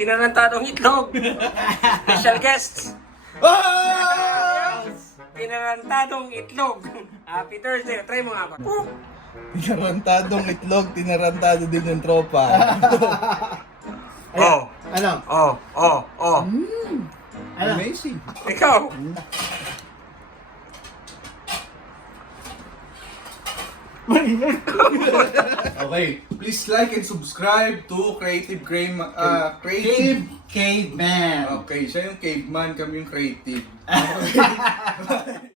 tinarantadong itlog. Special guests. Tinarantadong itlog. Happy Thursday. Try mo nga ako. Tinarantadong itlog, tinarantado din yung tropa. Oh. Ano? Oh. Ano? Amazing. Ikaw. Okay, please like and subscribe to Creative Caveman. Okay, siya yung caveman, kami yung creative.